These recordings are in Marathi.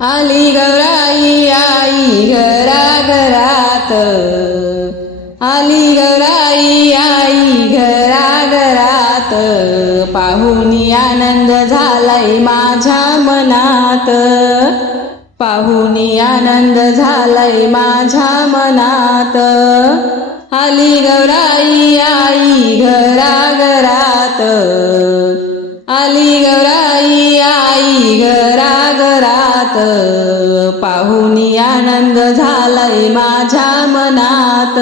आली गौराई आई घरा घरात आली गौराई आई घरा घरात पाहुनी आनंद झालाय माझ्या मनात. पाहुनी आनंद झालाय माझ्या मनात. आली गौराई आई घरा घरात पाहुनी आनंद झालाय माझ्या मनात.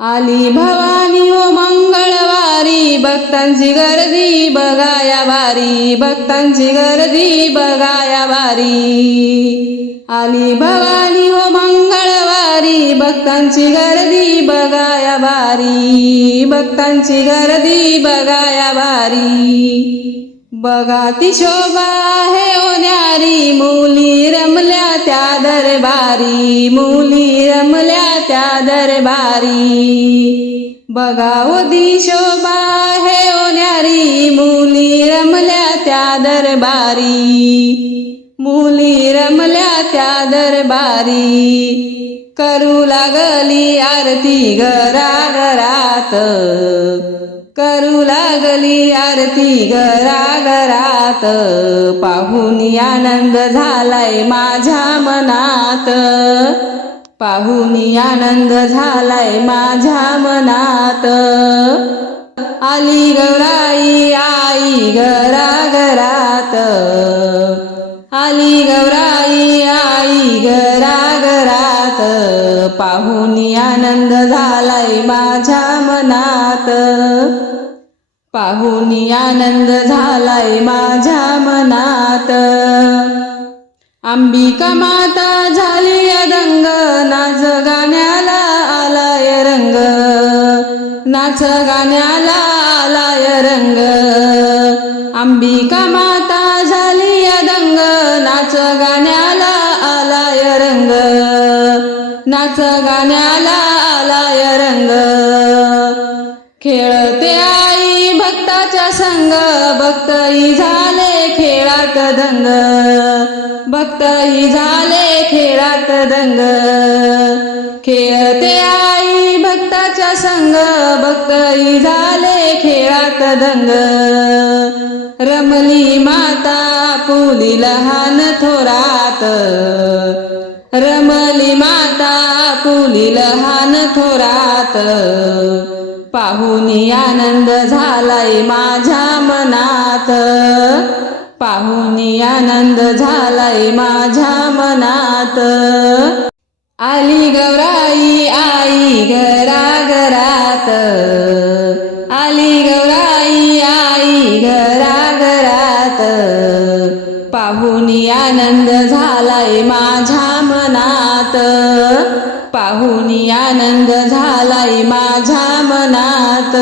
आली भवानी हो मंगळवारी भक्तांची गर्दी बघाया वारी भक्तांची गर्दी बघाया वारी. आली भवानी हो मंगळवारी भक्तांची गर्दी बघाया वारी भक्तांची गर्दी बघाया वारी. बघा ती शोभा आहे ओन्यारी मुली रमल्या त्या दरबारी. मुली रमल्या त्या दरबारी. बघा ओदी शोभा आहे ओन्यारी मुली रमल्या त्या दरबारी. मुली रमल्या त्या दरबारी. करू लागली आरती घरा घरात करू लागली आरती घरा घरात पाहुनी आनंद झालाय माझ्या मनात. पाहुनी आनंद झालाय माझ्या मनात. आली गौराई आई घरा घरात आली गौराई आई घरा घरात पाहुनी आनंद झालाय माझ्या मनात. पाहुनी आनंद झालाय माझ्या मनात. अंबिका माता झाली दंग नाच गाण्याला आलाय रंग. नाच गाण्याला आलाय रंग. अंबिका माता झाली दंग नाच गाण्याला आलाय रंग. नाच गाण्याला आलाय रंग. खेळते आई भक्ताच्या संग भक्तही झाले खेळात दंग. भक्तही झाले खेळात दंग. खेळते आई भक्ताच्या संग भक्तही झाले खेळात दंग. रमली माता पुली लहान थोरात. रमली माता पुली लहान थोरात. पाहुनी आनंद झालाय माझ्या मनात. पाहुनी आनंद झालाय माझ्या मनात. आली गौराई आई घरा घरात आली गौराई आई घरा घरात पाहुनी आनंद झालाय माझ्या मनात. पाहुनी आनंद झालाय माझ्या मनात.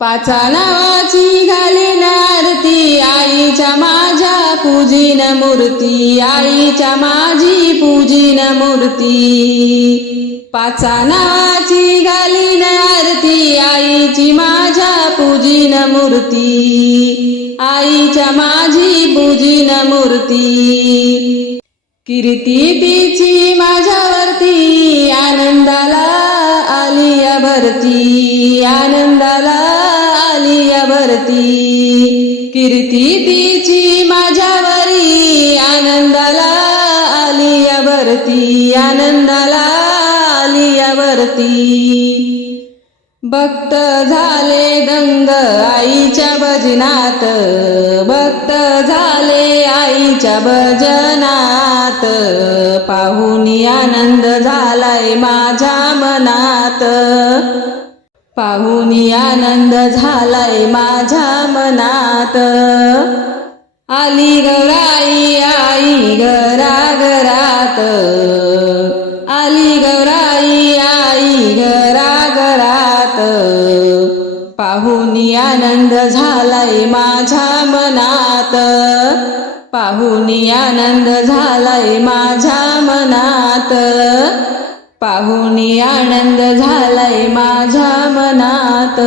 पाचा नावाची घालीन आरती आईच्या माझ्या पूजिन मूर्ती आईच्या माझी पूजिन मूर्ती. पाचा नावाची घालीन आरती आईची माझ्या पूजिन मूर्ती आईच्या माझी पूजिन मूर्ती. कीर्ती तिची मा कीर्ती तिची माझ्यावरी आनंदाला आली यावरती आनंदाला आलिया भक्त झाले दंग आईच्या भजनात भक्त झाले आईच्या भजनात. पाहुनी आनंद झालाय माझ्या मनात. पाहुनी आनंद झालाय माझ्या मनात. आली गौराई आई गरागरात घरात आली गौराई आई गरागरात घरात पाहुनी आनंद झालाय माझ्या मनात. पाहुनी आनंद झालाय माझ्या मनात. पाहुनी आनंद झालाय माझ्या मनात.